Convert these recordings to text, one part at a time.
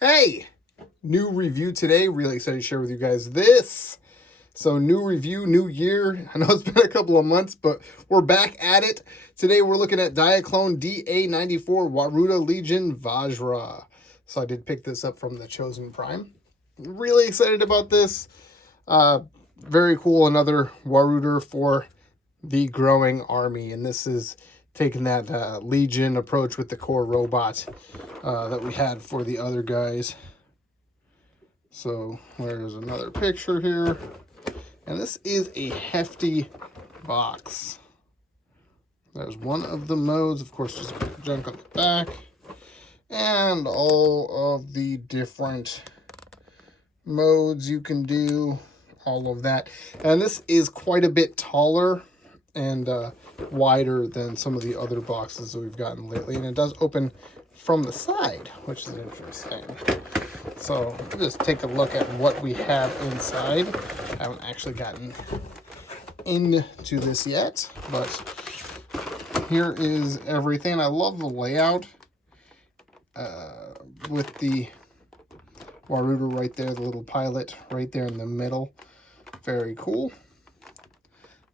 Hey, new review today. Really excited to share with you guys this. So new review, new year. I know it's been a couple of months, but we're back at it. Today we're looking at Diaclone DA-94 Warudalegion Vajra. So I did pick this up from the Chosen Prime. Really excited about this. Very cool. Another Waruder for the growing army. And this is taking that Legion approach with the core robot that we had for the other guys. So there's another picture here. And this is a hefty box. There's one of the modes, of course, just junk on the back. And all of the different modes you can do, all of that. And this is quite a bit taller and wider than some of the other boxes that we've gotten lately. And it does open from the side, which is interesting. So just take a look at what we have inside. I haven't actually gotten into this yet, but here is everything. I love the layout with the Waruder right there, the little pilot right there in the middle. Very cool.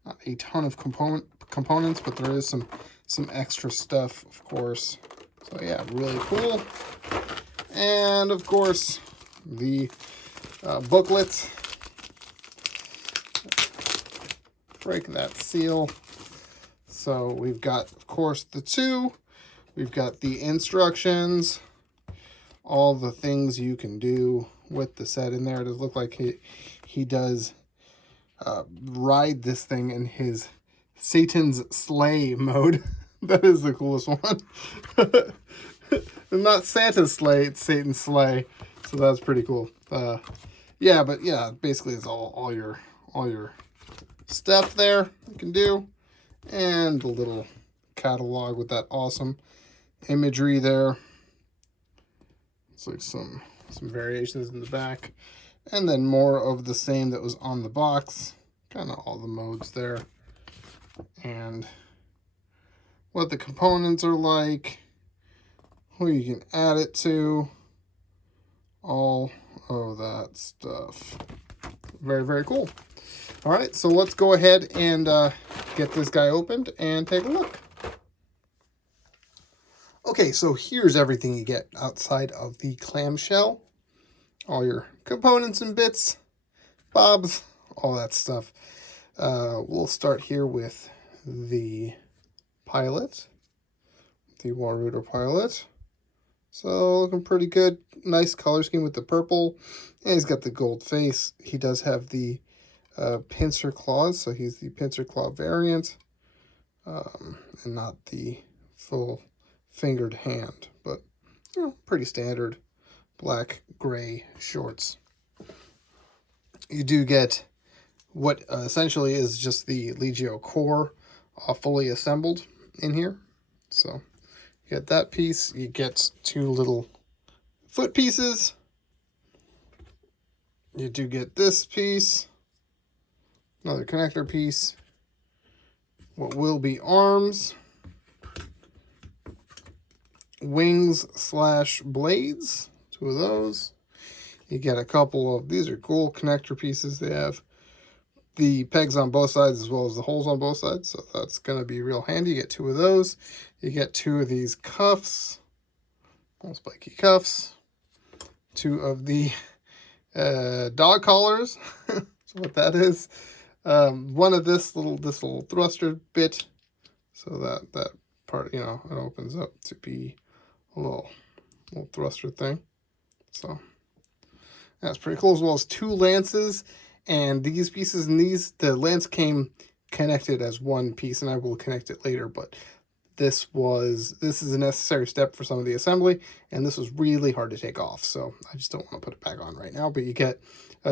Not a ton of components, but there is some extra stuff, of course. So yeah, really cool. And of course, the booklet. Break that seal. So we've got, of course, the two. We've got the instructions, all the things you can do with the set in there. It does look like he does ride this thing in his Satan's Sleigh mode. That is the coolest one. Not Santa's sleigh, it's Satan's sleigh. So that's pretty cool. Yeah, but yeah, basically it's all your stuff there you can do. And the little catalog with that awesome imagery there. It's like some variations in the back. And then more of the same that was on the box. Kind of all the modes there. And what the components are like. Who you can add it to. All of that stuff. Very, very cool. All right, so let's go ahead and get this guy opened and take a look. Okay, so here's everything you get outside of the clamshell. All your components and bits, bobs, all that stuff. We'll start here with the pilot, the Waruder pilot. So looking pretty good. Nice color scheme with the purple. And he's got the gold face. He does have the pincer claws, so he's the pincer claw variant. And not the full fingered hand, but you know, pretty standard black gray shorts. You do get what essentially is just the Legio core fully assembled in here. So you get that piece, you get two little foot pieces. You do get this piece, another connector piece, what will be arms, wings / blades, two of those. You get a couple of, these are cool connector pieces. They have the pegs on both sides as well as the holes on both sides, so that's going to be real handy. You get two of those. You get two of these cuffs, little spiky cuffs, two of the dog collars. That's what that is. One of this little thruster bit, so that part, you know, it opens up to be a little thruster thing. So that's pretty cool, as well as two lances. And these pieces and the lance came connected as one piece, and I will connect it later, but this is a necessary step for some of the assembly, and this was really hard to take off, so I just don't want to put it back on right now. But you get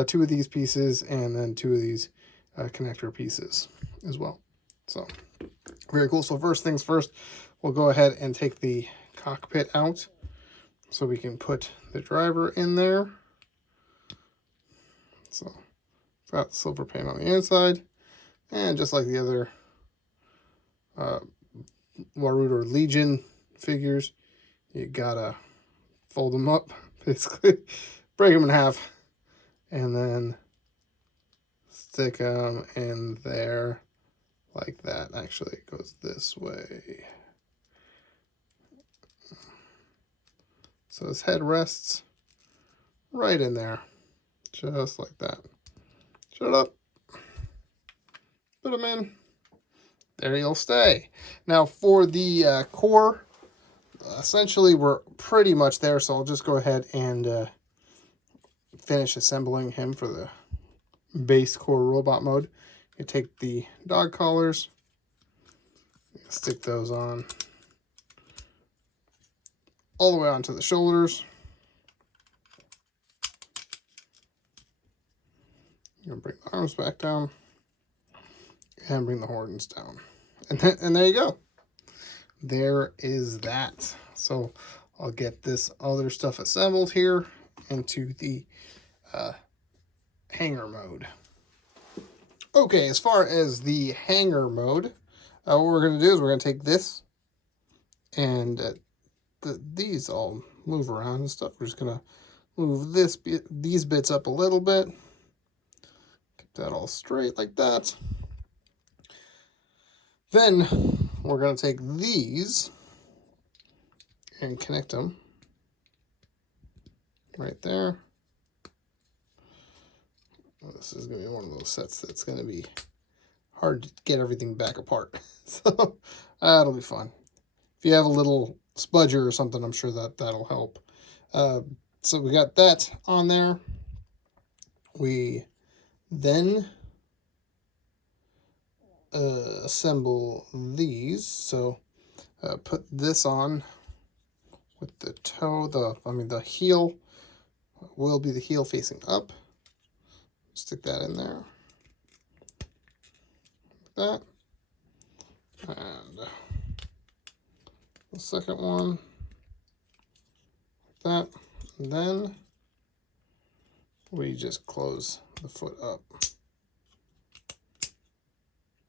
two of these pieces and then two of these connector pieces as well. So very cool. So first things first, we'll go ahead and take the cockpit out so we can put the driver in there. So got the silver paint on the inside, and just like the other Waruder Legion figures, you gotta fold them up, basically. Break them in half. And then stick them in there like that. Actually, it goes this way. So his head rests right in there. Just like that. Shut up. Put him in. There he'll stay. Now for the core, essentially we're pretty much there, so I'll just go ahead and finish assembling him for the base core robot mode. You take the dog collars, stick those on all the way onto the shoulders. You're gonna bring the arms back down and bring the horns down. And there you go. There is that. So I'll get this other stuff assembled here into the hanger mode. Okay, as far as the hanger mode, what we're going to do is we're going to take this and these all move around and stuff. We're just going to move these bits up a little bit. Get that all straight like that. Then we're going to take these and connect them right there. This is going to be one of those sets that's going to be hard to get everything back apart. So that'll be fun. If you have a little spudger or something, I'm sure that'll help. So we got that on there. We then assemble these. So put this on with the toe, the heel will be the heel facing up. Stick that in there. Like that. And the second one. Like that. And then we just close the foot up.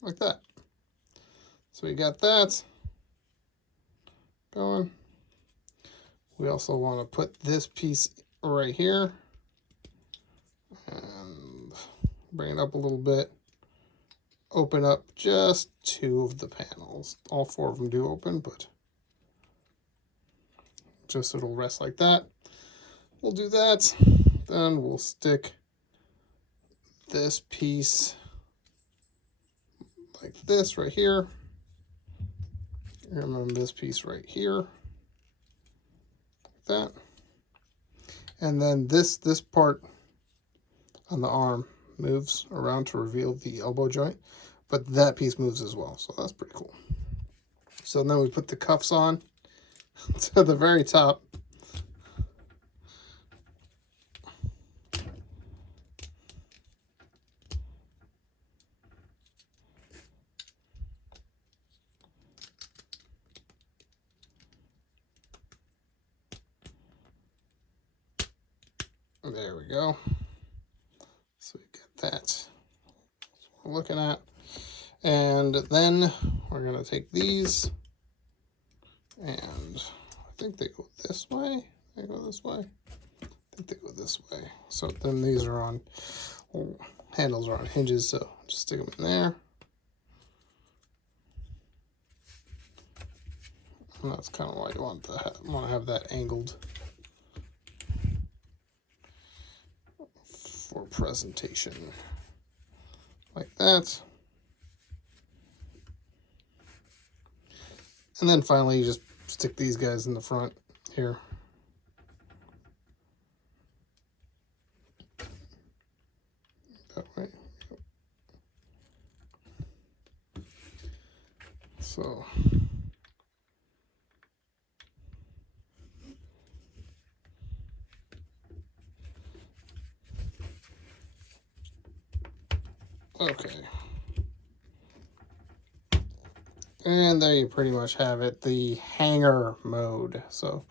Like that. So we got that going. We also want to put this piece right here and bring it up a little bit. Open up just 2 of the panels. All 4 of them do open, but just so it'll rest like that. We'll do that. Then we'll stick this piece like this right here. And then this piece right here. Like that. And then this part on the arm moves around to reveal the elbow joint, but that piece moves as well, so that's pretty cool. So then we put the cuffs on to the very top. There we go. So we get that. That's what we're looking at. And then we're going to take these, and I think they go this way. They go this way. I think they go this way. So then these are on, handles are on hinges, so just stick them in there. And that's kind of why you want to have that angled for presentation, like that. And then finally you just stick these guys in the front here. That way. So okay. And there you pretty much have it, the hanger mode. So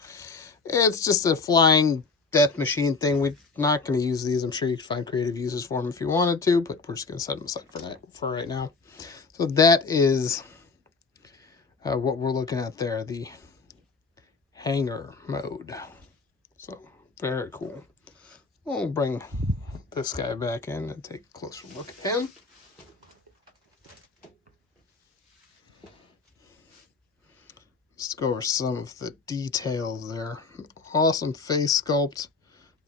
it's just a flying death machine thing. We're not going to use these. I'm sure you could find creative uses for them if you wanted to, but we're just going to set them aside for right now. So that is what we're looking at there, the hanger mode. So Very cool. We'll bring this guy back in and take a closer look at him. Let's go over some of the details there. Awesome face sculpt.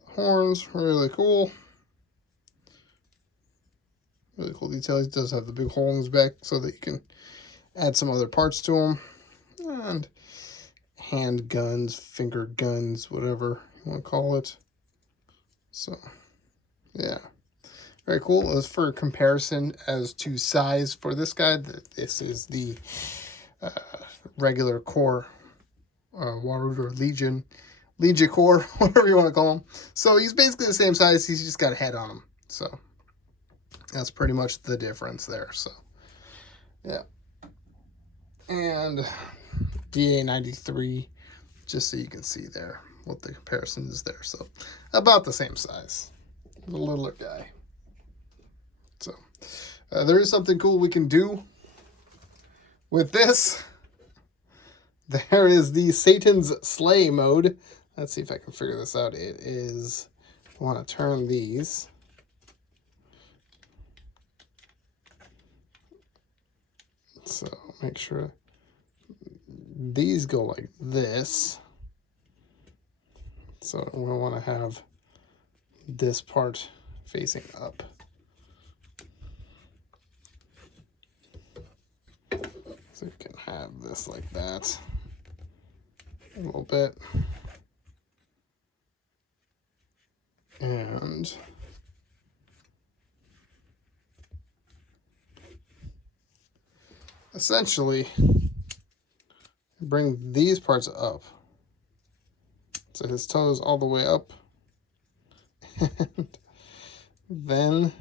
Horns, really cool. Really cool detail. He does have the big hole in his back so that you can add some other parts to him. And hand guns, finger guns, whatever you want to call it. So, yeah. Very cool. As for comparison as to size for this guy, this is the regular core Waruder Legion core, whatever you want to call him. So he's basically the same size, he's just got a head on him. So that's pretty much the difference there. So yeah. And DA-94, just so you can see there what the comparison is there. So about the same size, the littler guy. So there is something cool we can do with this. There is the Satan's Slay mode. Let's see if I can figure this out. It is, I want to turn these. So make sure these go like this. So we want to have this part facing up. So you can have this like that a little bit. And essentially bring these parts up. So his toes all the way up. And then,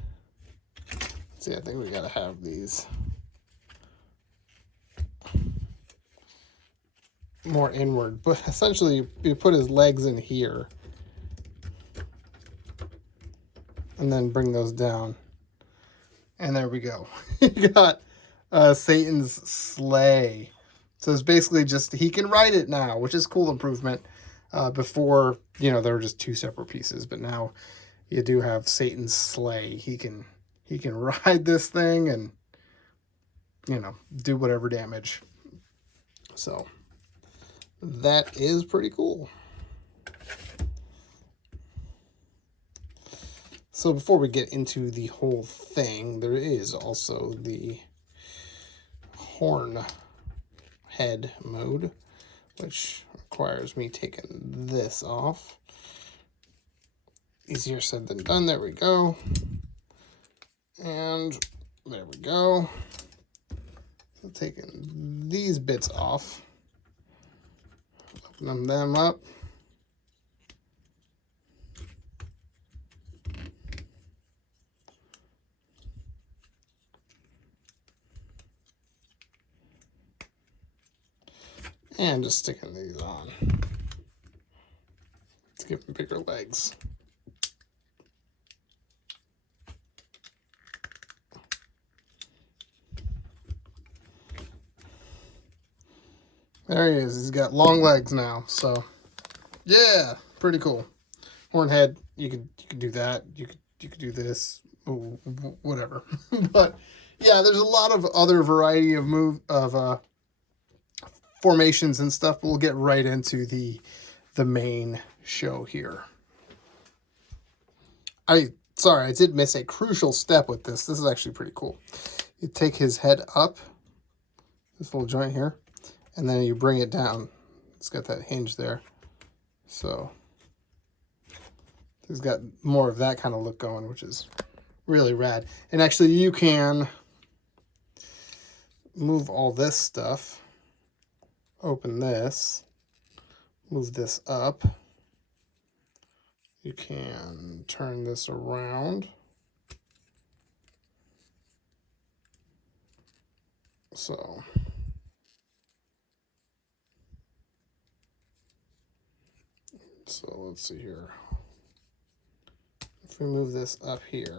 let's see, I think we gotta have these more inward, but essentially you put his legs in here and then bring those down, and there we go. You got Satan's Slay. So it's basically just, he can ride it now, which is a cool improvement. Before, you know, there were just two separate pieces, but now you do have Satan's Slay. He can ride this thing and, you know, do whatever damage. So that is pretty cool. So before we get into the whole thing, there is also the horn head mode, which requires me taking this off. Easier said than done. There we go. And there we go. So taking these bits off, open them up. And just sticking these on to give them bigger legs. There he is. He's got long legs now. So yeah, pretty cool. Horn head. You could do that. You could do this. Whatever. But yeah, there's a lot of other variety of formations and stuff, but we'll get right into the main show here. Sorry, I did miss a crucial step with this. This is actually pretty cool. You take his head up, this little joint here, and then you bring it down. It's got that hinge there. So he's got more of that kind of look going, which is really rad. And actually you can move all this stuff. Open this, move this up. You can turn this around. So let's see here. If we move this up here,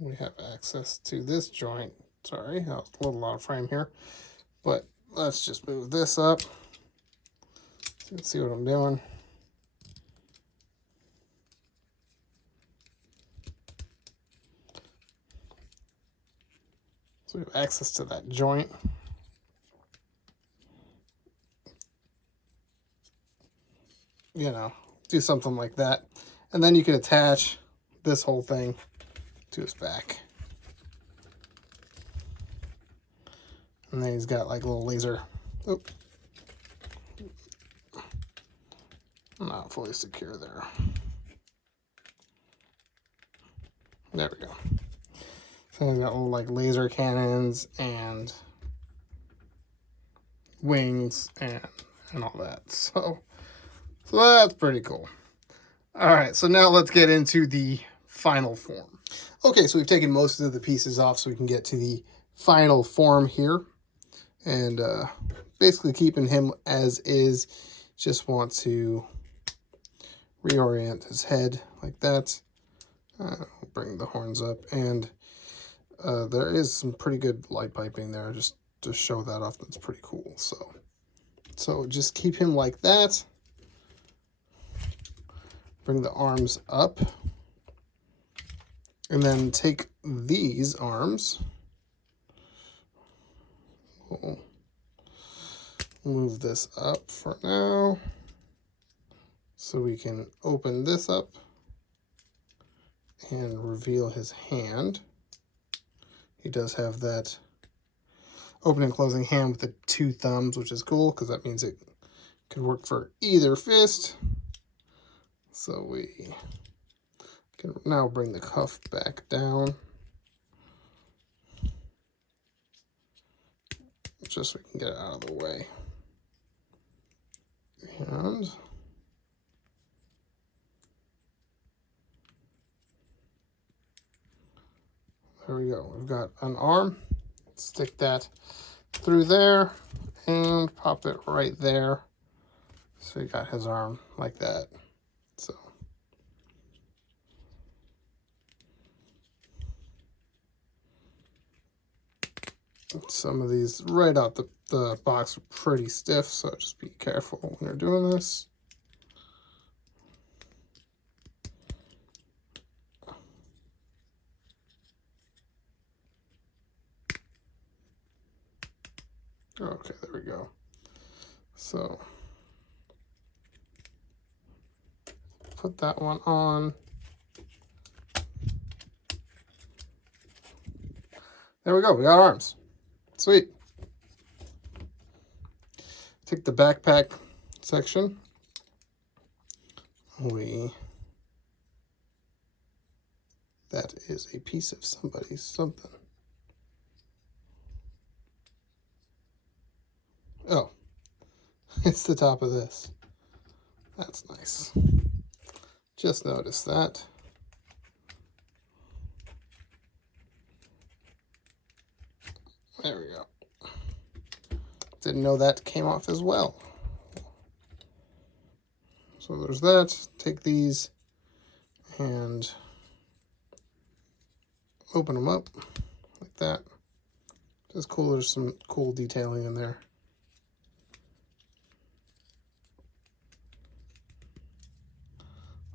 we have access to this joint. Sorry, I was a little out of frame here. But let's just move this up so you can see what I'm doing. So we have access to that joint. You know, do something like that. And then you can attach this whole thing to his back. And then he's got like a little laser. Oop. Not fully secure there. There we go. So he's got little like laser cannons and wings and all that. So that's pretty cool. All right, so now let's get into the final form. Okay, so we've taken most of the pieces off so we can get to the final form here. And basically keeping him as is. Just want to reorient his head like that. Bring the horns up. And there is some pretty good light piping there. Just to show that off, that's pretty cool. So just keep him like that. Bring the arms up. And then take these arms. We'll move this up for now. So we can open this up and reveal his hand. He does have that open and closing hand with the 2 thumbs, which is cool because that means it could work for either fist. So we can now bring the cuff back down. Just so we can get it out of the way. And there we go. We've got an arm. Stick that through there and pop it right there. So you got his arm like that. So some of these right out the box are pretty stiff, so just be careful when you're doing this. Okay, there we go. So put that one on. There we go, we got arms. Sweet. Take the backpack section. That is a piece of somebody's something. Oh, it's the top of this. That's nice. Just noticed that. There we go. Didn't know that came off as well. So there's that. Take these and open them up like that. Just cool. There's some cool detailing in there.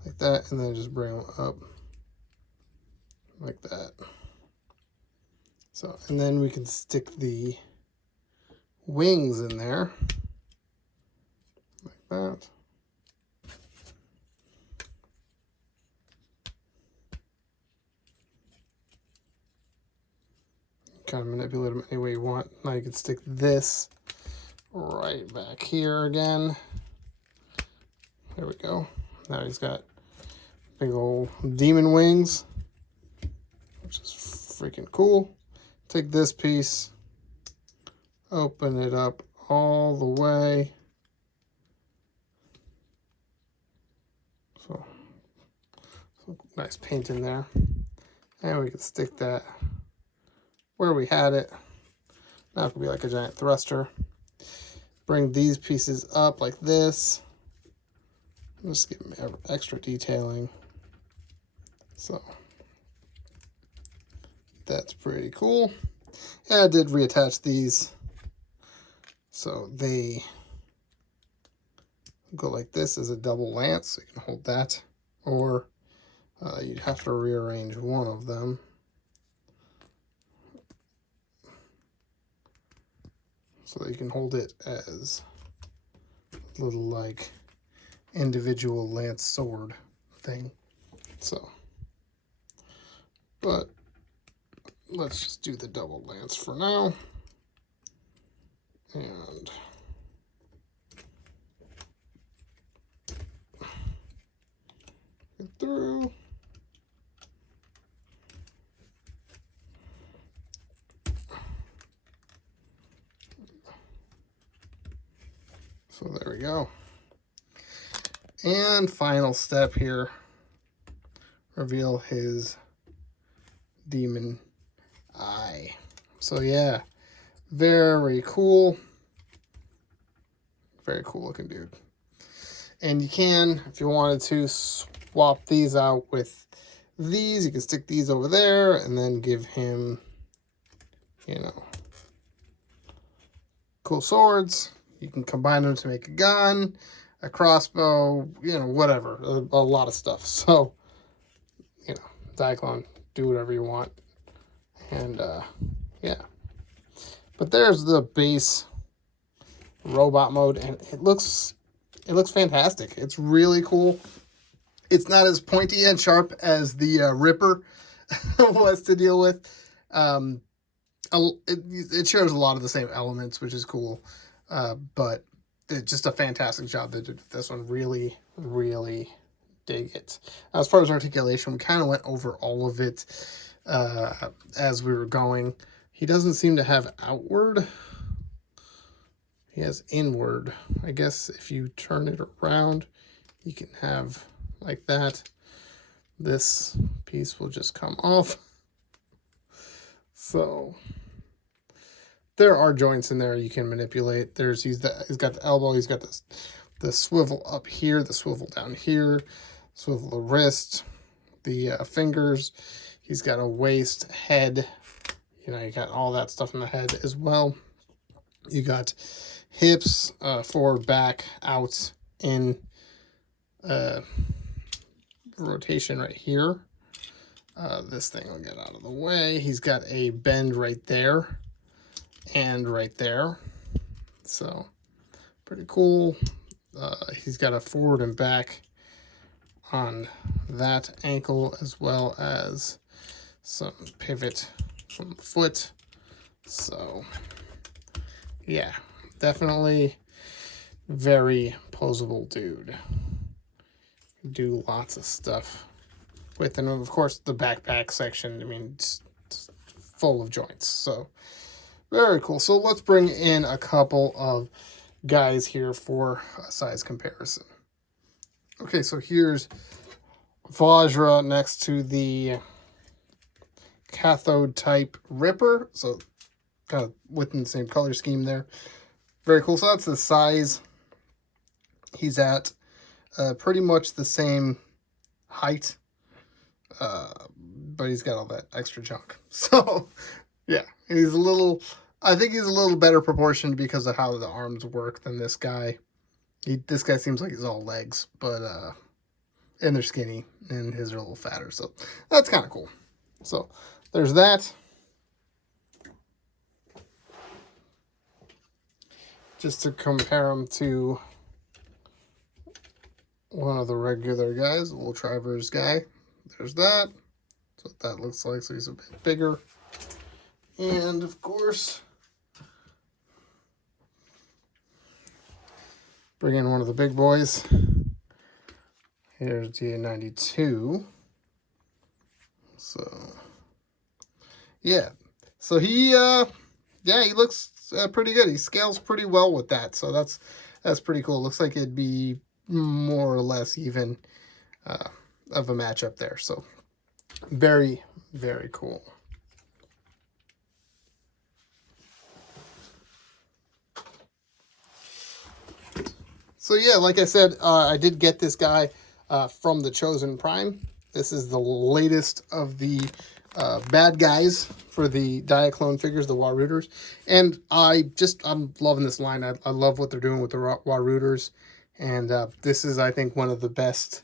Like that, and then just bring them up like that. So, and then we can stick the wings in there like that. Kind of manipulate them any way you want. Now you can stick this right back here again. There we go. Now he's got big old demon wings, which is freaking cool. Take this piece, open it up all the way. So nice paint in there. And we can stick that where we had it. Now it could be like a giant thruster. Bring these pieces up like this. Just give them extra detailing. So that's pretty cool. And I did reattach these so they go like this as a double lance, so you can hold that, or you'd have to rearrange one of them. so that you can hold it as a little like individual lance sword thing. So, but let's just do the double lance for now. And get through. So there we go. And final step here, reveal his demon eye. So yeah, very cool. Very cool looking dude. And you can, if you wanted to, swap these out with these. You can stick these over there and then give him, you know, cool swords. You can combine them to make a gun, a crossbow, you know, whatever. A lot of stuff. So, you know, Diaclone, do whatever you want. And, yeah. But there's the base robot mode, and it looks fantastic. It's really cool. It's not as pointy and sharp as the Ripper was to deal with. It shares a lot of the same elements, which is cool. But it's just a fantastic job they did with this one. Really, really dig it. As far as articulation, we kind of went over all of it as we were going. He doesn't seem to have outward. He has inward. I guess if you turn it around, you can have like that. This piece will just come off. So there are joints in there you can manipulate. He's got the elbow, he's got the swivel up here, the swivel down here, swivel the wrist, the fingers. He's got a waist, head. You know, you got all that stuff in the head as well. You got hips, forward, back, out, in, rotation right here. This thing will get out of the way. He's got a bend right there and right there. So, pretty cool. He's got a forward and back on that ankle, as well as some pivot from the foot. So, yeah, definitely very posable dude. Do lots of stuff with, and of course the backpack section, I mean, it's full of joints. So very cool. So let's bring in a couple of guys here for a size comparison. Okay, so here's Vajra next to the cathode type Ripper. So kind of within the same color scheme there. Very cool. So that's the size he's at. Pretty much the same height. But he's got all that extra junk. So, yeah. He's a little... I think he's a little better proportioned because of how the arms work than this guy. This guy seems like he's all legs, but and they're skinny, and his are a little fatter, so that's kind of cool. So there's that. Just to compare them to one of the regular guys, the little Travers guy. There's that. That's what that looks like. So he's a bit bigger, and of course, bring in one of the big boys. Here's DA-92. So, yeah. So he looks pretty good. He scales pretty well with that. So that's pretty cool. Looks like it'd be more or less even of a matchup there. So, very, very cool. So yeah, like I said, I did get this guy from the Chosen Prime. This is the latest of the bad guys for the Diaclone figures, the Waruders. And I'm loving this line. I love what they're doing with the Waruders. And this is, I think, one of the best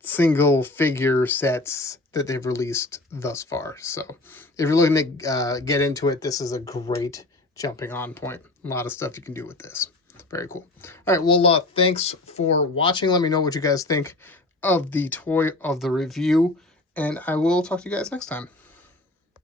single figure sets that they've released thus far. So if you're looking to get into it, this is a great, jumping on point. A lot of stuff you can do with this. Very cool. All right, well, thanks for watching. Let me know what you guys think of the toy of the review, and I will talk to you guys next time.